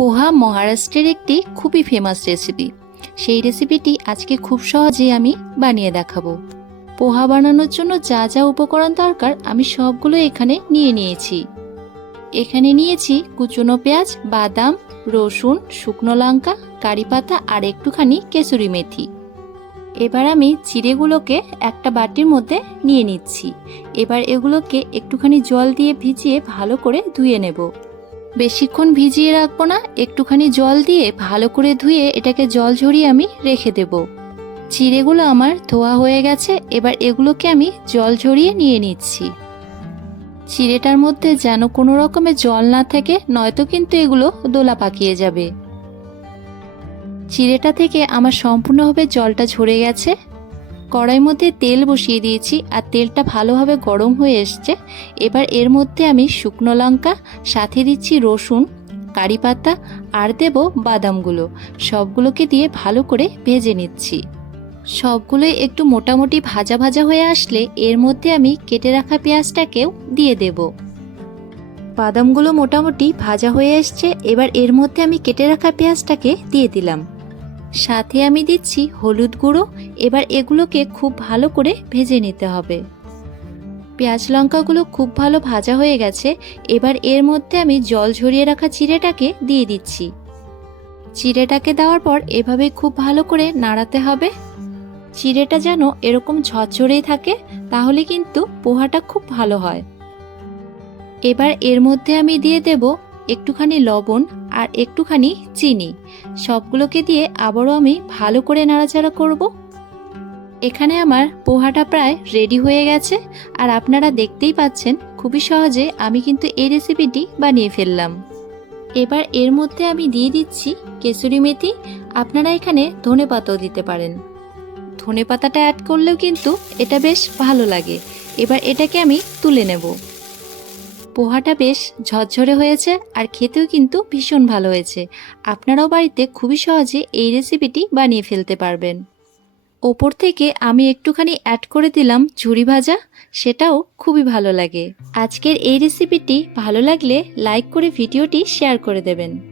পোহা মহারাষ্ট্রের একটি খুবই ফেমাস রেসিপি সেই রেসিপিটি আজকে খুব সহজেই আমি বানিয়ে দেখাবো। পোহা বানানোর জন্য যা যা উপকরণ দরকার আমি সবগুলো এখানে নিয়ে নিয়েছি। এখানে নিয়েছি কুচনো পেঁয়াজ, বাদাম, রসুন, শুকনো লঙ্কা, কারি পাতা আর একটুখানি কেসুরি মেথি। এবার আমি চিড়েগুলোকে একটা বাটির মধ্যে নিয়ে নিচ্ছি। এবার এগুলোকে একটুখানি জল দিয়ে ভিজিয়ে ভালো করে ধুয়ে নেব। বেশিক্ষণ ভিজিয়ে রাখব না, একটুখানি জল দিয়ে ভালো করে ধুয়ে এটাকে জল ঝরিয়ে আমি রেখে দেব। চিড়েগুলো আমার ধোয়া হয়ে গেছে, এবার এগুলোকে আমি জল ঝরিয়ে নিয়ে নিচ্ছি। চিড়েটার মধ্যে যেন কোনো রকমের জল না থাকে, নয়তো কিন্তু এগুলো দোলা পাকিয়ে যাবে। চিড়েটা থেকে আমার সম্পূর্ণভাবে জলটা ঝরে গেছে কড়াইয়ের মধ্যে তেল বসিয়ে দিয়েছি আর তেলটা ভালোভাবে গরম হয়ে এসছে। এবার এর মধ্যে আমি শুকনো লঙ্কা, সাথে দিচ্ছি রসুন, কারি পাতা আর দেব বাদামগুলো। সবগুলোকে দিয়ে ভালো করে ভেজে নিচ্ছি। সবগুলোই একটু মোটামুটি ভাজা ভাজা হয়ে আসলে এর মধ্যে আমি কেটে রাখা পেঁয়াজটাকেও দিয়ে দেব। বাদামগুলো মোটামুটি ভাজা হয়ে এসছে, এবার এর মধ্যে আমি কেটে রাখা পেঁয়াজটাকে দিয়ে দিলাম। সাথে আমি দিচ্ছি হলুদ গুঁড়ো। এবার এগুলোকে খুব ভালো করে ভেজে নিতে হবে। পেঁয়াজ লঙ্কাগুলো খুব ভালো ভাজা হয়ে গেছে। এবার এর মধ্যে আমি জল ঝরিয়ে রাখা চিড়েটাকে দিয়ে দিচ্ছি। চিড়েটাকে দেওয়ার পর এভাবে খুব ভালো করে নাড়াতে হবে। চিড়েটা যেন এরকম ঝরঝরেই থাকে, তাহলে কিন্তু পোহাটা খুব ভালো হয়। এবার এর মধ্যে আমি দিয়ে দেব একটুখানি লবণ আর একটুখানি চিনি। সবগুলোকে দিয়ে আবারও আমি ভালো করে নাড়াচাড়া করব। এখানে আমার পোহাটা প্রায় রেডি হয়ে গেছে আর আপনারা দেখতেই পাচ্ছেন খুবই সহজে আমি কিন্তু এই রেসিপিটি বানিয়ে ফেললাম। এবার এর মধ্যে আমি দিয়ে দিচ্ছি কেসুরি মেথি। আপনারা এখানে ধনে পাতাও দিতে পারেন। ধনে পাতাটা অ্যাড করলেও কিন্তু এটা বেশ ভালো লাগে। এবার এটাকে আমি তুলে নেব। পোহাটা বেশ ঝরঝরে হয়েছে আর খেতেও কিন্তু ভীষণ ভালো হয়েছে। আপনারাও বাড়িতে খুবই সহজে এই রেসিপিটি বানিয়ে ফেলতে পারবেন। ওপর থেকে আমি একটুখানি অ্যাড করে দিলাম ঝুরি ভাজা, সেটাও খুবই ভালো লাগে। আজকের এই রেসিপিটি ভালো লাগলে লাইক করে ভিডিওটি শেয়ার করে দেবেন।